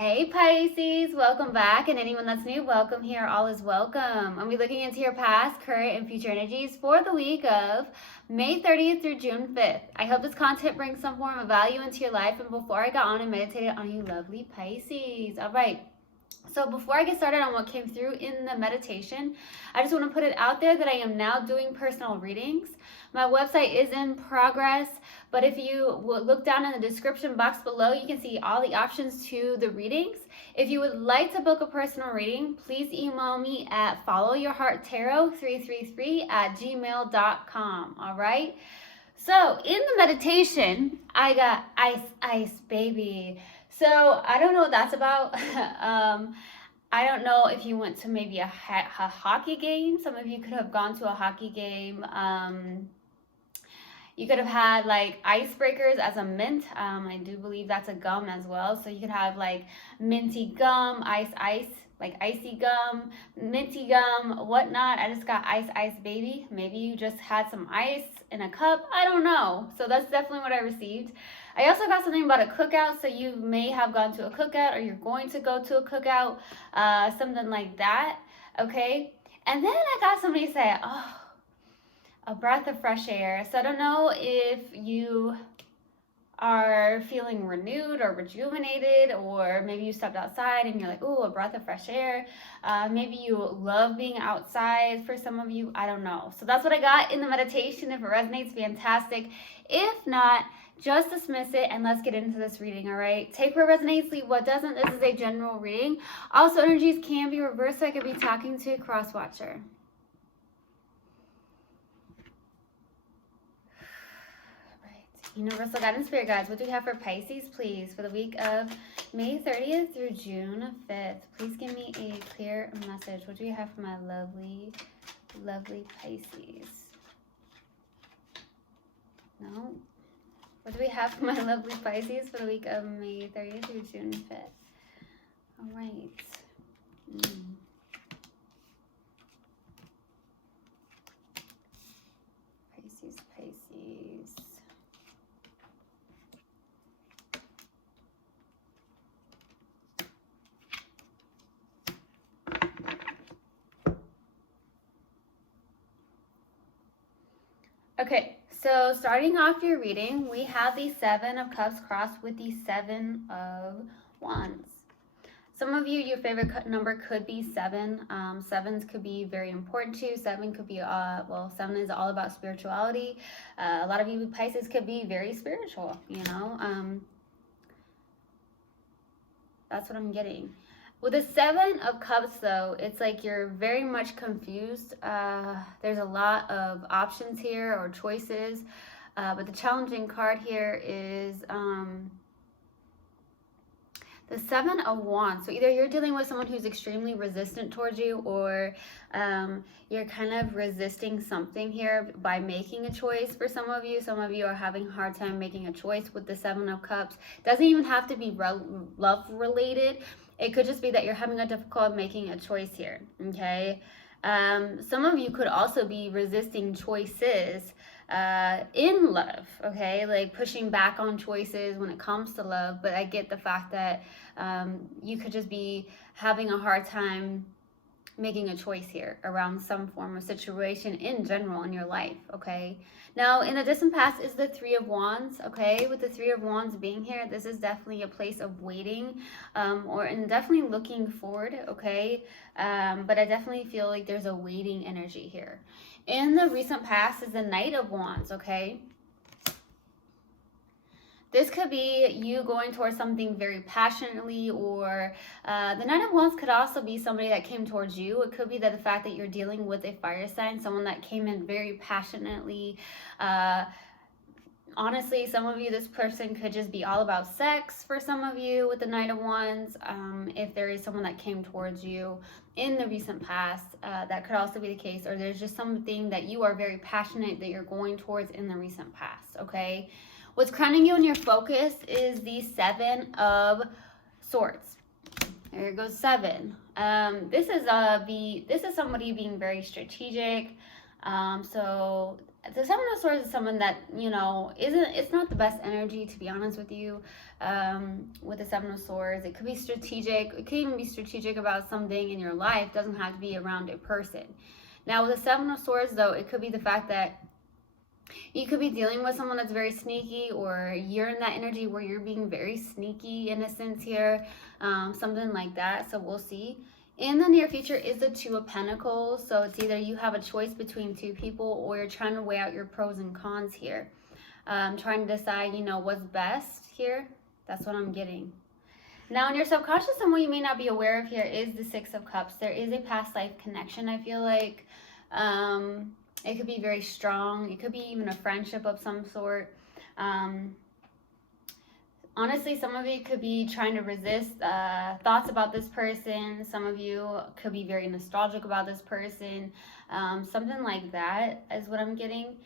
Hey Pisces, welcome back, and anyone that's new, welcome here. All is welcome. I'll be looking into your past, current, and future energies for the week of May 30th through June 5th. I hope this content brings some form of value into your life, and before I got on and meditated on you lovely Pisces. All right. So before I get started on what came through in the meditation, I just want to put it out there that I am now doing personal readings. My website is in progress, but if you look down in the description box below, you can see all the options to the readings. If you would like to book a personal reading, please email me at followyourhearttarot333@gmail.com. All right. So in the meditation, I got ice, baby. So I don't know what that's about. I don't know if you went to maybe a hockey game. Some of you could have gone to a hockey game. You could have had like icebreakers as a mint. I do believe that's a gum as well. So you could have like minty gum, ice, like icy gum, minty gum, whatnot. I just got ice, baby. Maybe you just had some ice in a cup. I don't know. So that's definitely what I received. I also got something about a cookout. So you may have gone to a cookout, or you're going to go to a cookout, something like that. Okay. And then I got somebody say, oh, a breath of fresh air. So I don't know if you are feeling renewed or rejuvenated, or maybe you stepped outside and you're like, oh, a breath of fresh air. Maybe you love being outside for some of you. I don't know. So that's what I got in the meditation. If it resonates, fantastic. If not, just dismiss it and let's get into this reading. All right, take what resonates, leave what doesn't. This is a general reading. Also, energies can be reversed, so I could be talking to a cross watcher. Universal guidance, spirit guides, what do we have for Pisces, please, for the week of May 30th through June 5th? Please give me a clear message. What do we have for my lovely, lovely Pisces? No. What do we have for my lovely Pisces for the week of May 30th through June 5th? All right. Pisces. Okay, so starting off your reading, we have the Seven of Cups crossed with the Seven of Wands. Some of you, your favorite number could be 7. Sevens could be very important to you. 7 could be, 7 is all about spirituality. A lot of you Pisces could be very spiritual, you know. That's what I'm getting. With the Seven of Cups, though, it's like you're very much confused. There's a lot of options here or choices. But the challenging card here is the Seven of Wands. So either you're dealing with someone who's extremely resistant towards you, or you're kind of resisting something here by making a choice for some of you. Some of you are having a hard time making a choice with the Seven of Cups. Doesn't even have to be love related. It could just be that you're having a difficulty making a choice here, okay? Some of you could also be resisting choices in love, okay? Like pushing back on choices when it comes to love. But I get the fact that you could just be having a hard time making a choice here around some form of situation in general in your life, okay? Now, in the distant past is the Three of Wands, okay? With the Three of Wands being here, this is definitely a place of waiting, and definitely looking forward, okay? But I definitely feel like there's a waiting energy here. In the recent past is the Knight of Wands, okay? This could be you going towards something very passionately, or the Knight of Wands could also be somebody that came towards you. It could be that the fact that you're dealing with a fire sign, someone that came in very passionately. Honestly, some of you, this person could just be all about sex for some of you with the Knight of Wands. If there is someone that came towards you in the recent past, that could also be the case. Or there's just something that you are very passionate that you're going towards in the recent past, okay? What's crowning you in your focus is the Seven of Swords. There goes 7. This is somebody being very strategic. So the Seven of Swords is someone that, you know, it's not the best energy, to be honest with you. With the Seven of Swords, it could be strategic. It could even be strategic about something in your life. It doesn't have to be around a person. Now, with the Seven of Swords, though, it could be the fact that you could be dealing with someone that's very sneaky, or you're in that energy where you're being very sneaky in a sense here, something like that. So we'll see. In the near future is the Two of Pentacles. So it's either you have a choice between two people, or you're trying to weigh out your pros and cons here. Trying to decide, you know, what's best here. That's what I'm getting. Now, in your subconscious, someone you may not be aware of here is the Six of Cups. There is a past life connection, I feel like. It could be very strong. It could be even a friendship of some sort. Honestly, some of you could be trying to resist thoughts about this person. Some of you could be very nostalgic about this person. Something like that is what I'm getting.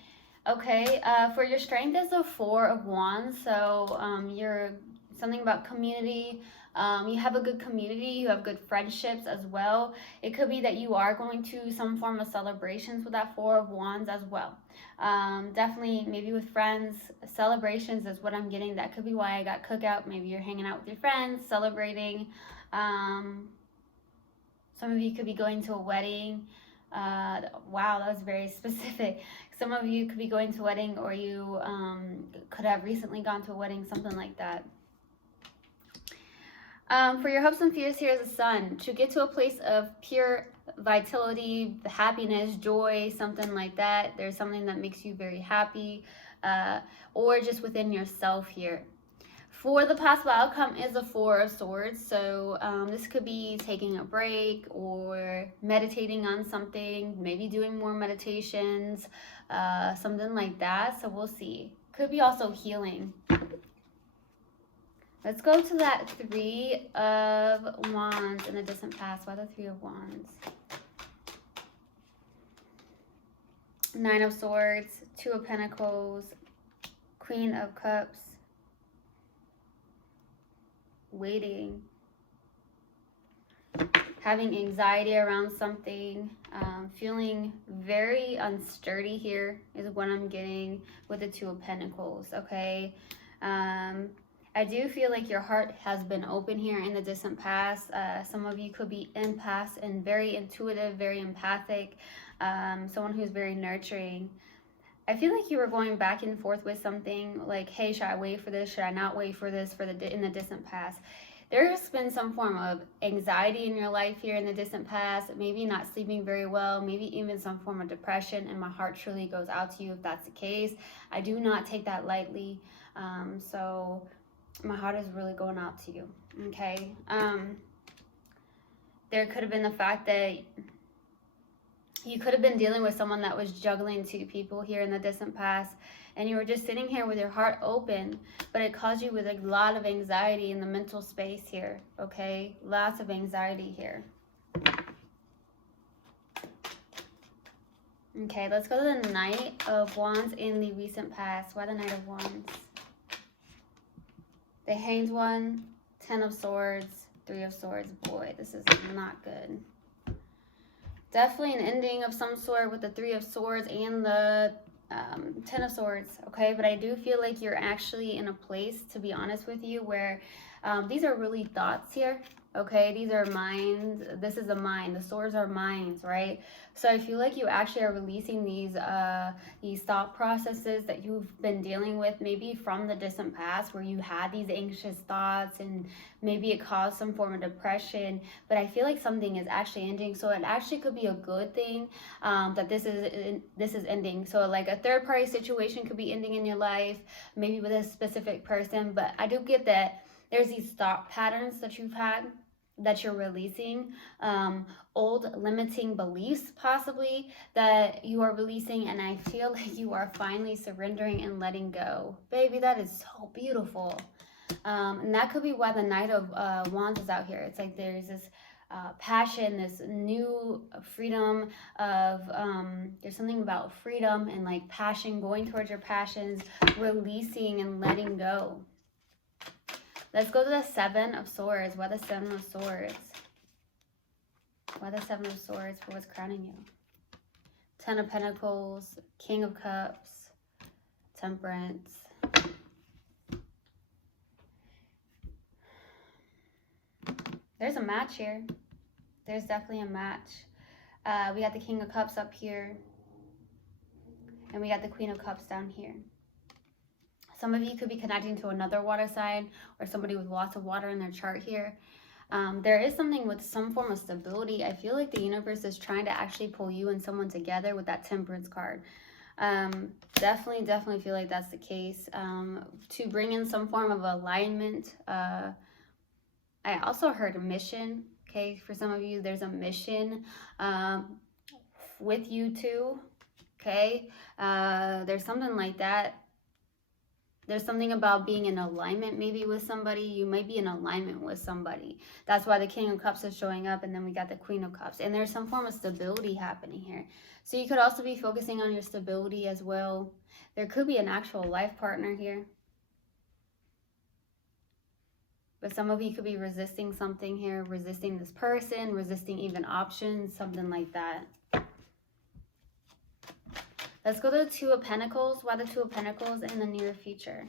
Okay, for your strength is the Four of Wands. So you're something about community. You have a good community. You have good friendships as well. It could be that you are going to some form of celebrations with that Four of Wands as well. Definitely, maybe with friends, celebrations is what I'm getting. That could be why I got cookout. Maybe you're hanging out with your friends, celebrating. Some of you could be going to a wedding. Wow, that was very specific. Some of you could be going to a wedding, or you could have recently gone to a wedding, something like that. For your hopes and fears, here is the Sun. To get to a place of pure vitality, happiness, joy, something like that. There's something that makes you very happy, or just within yourself here. For the possible outcome is the Four of Swords. So this could be taking a break, or meditating on something, maybe doing more meditations, something like that. So we'll see. Could be also healing. Let's go to that Three of Wands in the distant past. Why the Three of Wands? Nine of Swords, Two of Pentacles, Queen of Cups, waiting, having anxiety around something, feeling very unsturdy here is what I'm getting with the Two of Pentacles, okay? I do feel like your heart has been open here in the distant past. Some of you could be empaths and very intuitive, very empathic, someone who's very nurturing. I feel like you were going back and forth with something like, hey, should I wait for this? Should I not wait for this in the distant past? There's been some form of anxiety in your life here in the distant past, maybe not sleeping very well, maybe even some form of depression, and my heart truly goes out to you if that's the case. I do not take that lightly, so my heart is really going out to you, okay? There could have been the fact that you could have been dealing with someone that was juggling two people here in the distant past, and you were just sitting here with your heart open, but it caused you with a lot of anxiety in the mental space here, okay? Lots of anxiety here. Okay, let's go to the Knight of Wands in the recent past. Why the Knight of Wands? The Hanged One, Ten of Swords, Three of Swords. Boy, this is not good. Definitely an ending of some sort with the Three of Swords and the Ten of Swords, okay? But I do feel like you're actually in a place, to be honest with you, where these are really thoughts here, okay? These are minds. This is a mind. The swords are minds, right? So I feel like you actually are releasing these thought processes that you've been dealing with, maybe from the distant past, where you had these anxious thoughts and maybe it caused some form of depression. But I feel like something is actually ending. So it actually could be a good thing that this is ending. So like a third party situation could be ending in your life, maybe with a specific person. But I do get that there's these thought patterns that you've had that you're releasing, old limiting beliefs possibly that you are releasing, and I feel like you are finally surrendering and letting go. Baby, that is so beautiful. And that could be why the Knight of Wands is out here. It's like there's this passion, this new freedom of, there's something about freedom and like passion, going towards your passions, releasing and letting go. Let's go to the Seven of Swords. Why the Seven of Swords? Why the Seven of Swords for what's crowning you? Ten of Pentacles, King of Cups, Temperance. There's a match here. There's definitely a match. We got the King of Cups up here. And we got the Queen of Cups down here. Some of you could be connecting to another water sign or somebody with lots of water in their chart here. There is something with some form of stability. I feel like the universe is trying to actually pull you and someone together with that Temperance card. Definitely feel like that's the case. To bring in some form of alignment. I also heard a mission. Okay, for some of you, there's a mission with you too. Okay, there's something like that. There's something about being in alignment maybe with somebody. You might be in alignment with somebody. That's why the King of Cups is showing up, and then we got the Queen of Cups. And there's some form of stability happening here. So you could also be focusing on your stability as well. There could be an actual life partner here. But some of you could be resisting something here, resisting this person, resisting even options, something like that. Let's go to the Two of Pentacles. Why the Two of Pentacles in the near future?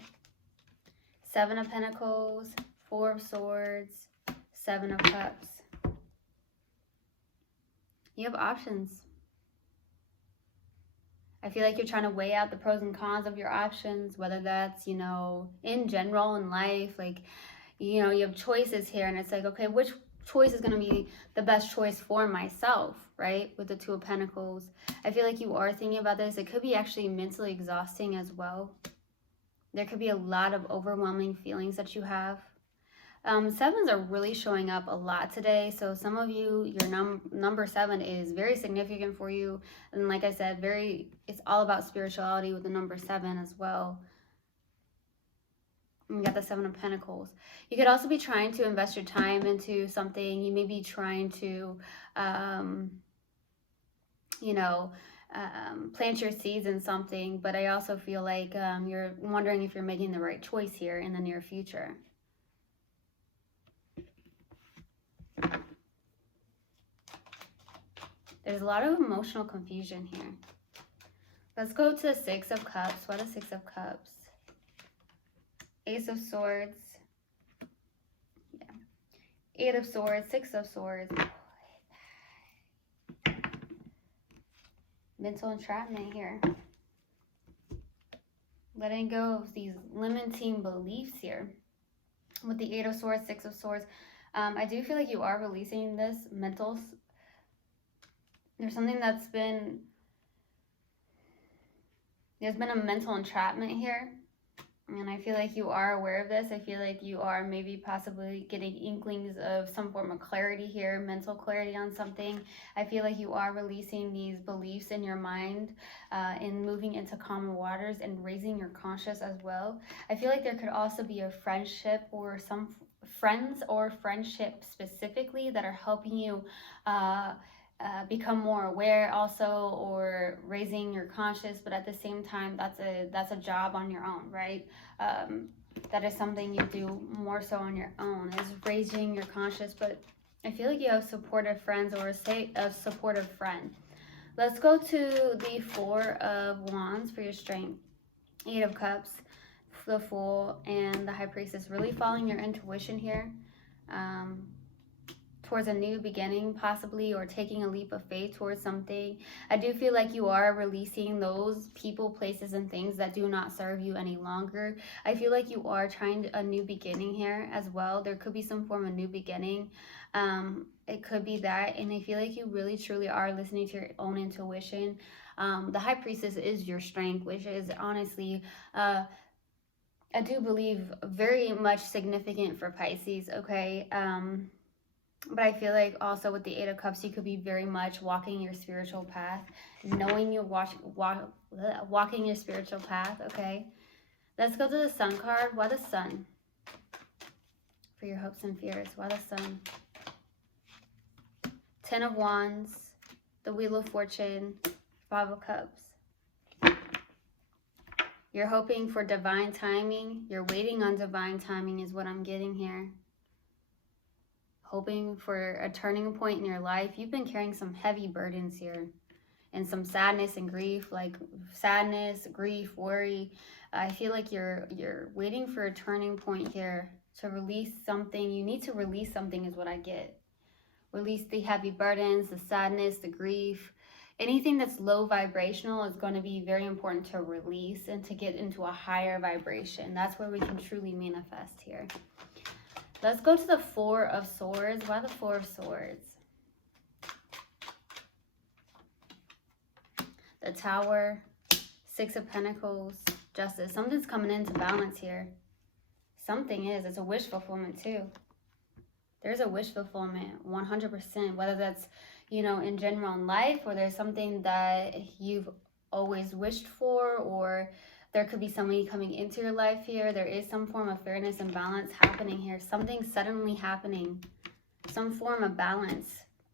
Seven of Pentacles, Four of Swords, Seven of Cups. You have options. I feel like you're trying to weigh out the pros and cons of your options, whether that's, you know, in general in life, like, you know, you have choices here, and it's like, okay, which choice is going to be the best choice for myself, right? With the Two of Pentacles. I feel like you are thinking about this. It could be actually mentally exhausting as well. There could be a lot of overwhelming feelings that you have. Sevens are really showing up a lot today. So some of you, your number 7 is very significant for you. And like I said, it's all about spirituality with the number 7 as well. And we got the Seven of Pentacles. You could also be trying to invest your time into something. You may be trying to, you know, plant your seeds in something. But I also feel like you're wondering if you're making the right choice here in the near future. There's a lot of emotional confusion here. Let's go to the Six of Cups. What is Six of Cups? Ace of Swords. Yeah. Eight of Swords. Six of Swords. Mental entrapment here. Letting go of these limiting beliefs here. With the Eight of Swords, Six of Swords. I do feel like you are releasing this mental. There's something that's been. There's been a mental entrapment here. And I feel like you are aware of this. I feel like you are maybe possibly getting inklings of some form of clarity here, mental clarity on something. I feel like you are releasing these beliefs in your mind and moving into calmer waters and raising your conscious as well. I feel like there could also be a friendship or some friends or friendship specifically that are helping you become more aware also, or raising your conscious, but at the same time that's a job on your own, right? That is something you do more so on your own, is raising your conscious. But I feel like you have supportive friends, or a supportive friend. Let's go to the Four of Wands for your strength. Eight of Cups, the Fool, and the High Priestess. Really following your intuition here. Towards a new beginning possibly, or taking a leap of faith towards something. I do feel like you are releasing those people, places, and things that do not serve you any longer. I feel like you are trying a new beginning here as well. There could be some form of new beginning. It could be that, and I feel like you really truly are listening to your own intuition. The High Priestess is your strength, which is honestly I do believe very much significant for Pisces, okay? But I feel like also with the Eight of Cups, you could be very much walking your spiritual path, knowing you're walking your spiritual path, okay? Let's go to the Sun card. Why the Sun? For your hopes and fears. Why the Sun? Ten of Wands, the Wheel of Fortune, Five of Cups. You're hoping for divine timing. You're waiting on divine timing is what I'm getting here. Hoping for a turning point in your life. You've been carrying some heavy burdens here. and some sadness and grief, like sadness, grief, worry. I feel like you're waiting for a turning point here to release something. You need to release something is what I get. Release the heavy burdens, the sadness, the grief. Anything that's low vibrational is going to be very important to release and to get into a higher vibration. That's where we can truly manifest here. Let's go to the Four of Swords. Why the Four of Swords? The Tower, Six of Pentacles, Justice. Something's coming into balance here. Something is. It's a wish fulfillment too. There's a wish fulfillment, 100%. Whether that's, you know, in general in life, or there's something that you've always wished for, or there could be somebody coming into your life here. There is some form of fairness and balance happening here. Something suddenly happening. Some form of balance.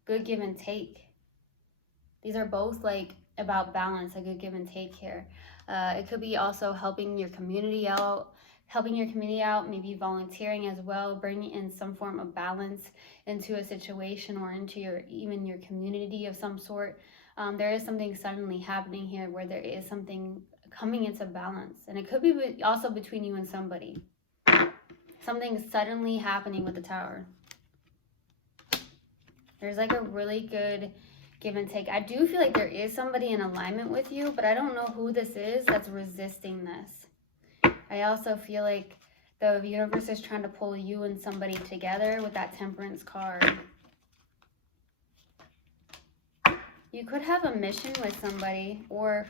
Good give and take. These are both like about balance, a good give and take here. It could be also helping your community out, maybe volunteering as well, bringing in some form of balance into a situation or into even your community of some sort. There is something suddenly happening here where there is something coming into balance, and it could be also between you and somebody. Something suddenly happening with the Tower. There's like a really good give and take. I do feel like there is somebody in alignment with you, but I don't know who this is that's resisting this. I also feel like the universe is trying to pull you and somebody together with that Temperance card. You could have a mission with somebody or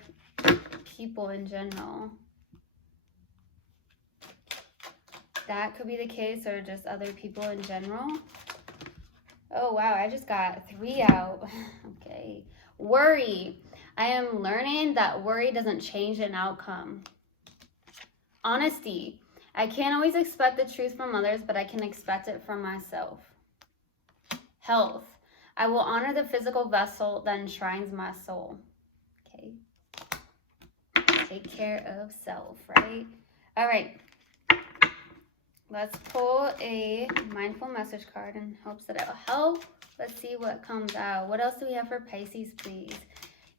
people in general. That could be the case, or just other people in general. Oh, wow, I just got 3 out. Okay. Worry. I am learning that worry doesn't change an outcome. Honesty. I can't always expect the truth from others, but I can expect it from myself. Health. I will honor the physical vessel that enshrines my soul. Okay. Take care of self, right? All right. Let's pull a mindful message card in hopes that it will help. Let's see what comes out. What else do we have for Pisces, please?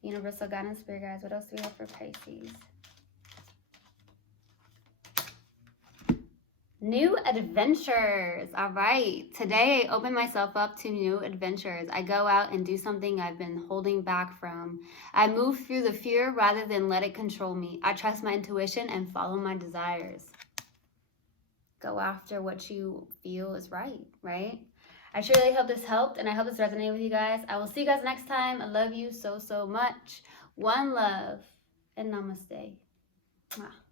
Universal guidance, spirit guides. What else do we have for Pisces? New adventures. All right. Today, I open myself up to new adventures. I go out and do something I've been holding back from. I move through the fear rather than let it control me. I trust my intuition and follow my desires. Go after what you feel is right, right? I truly hope this helped, and I hope this resonated with you guys. I will see you guys next time. I love you so, so much. One love, and namaste. Mwah.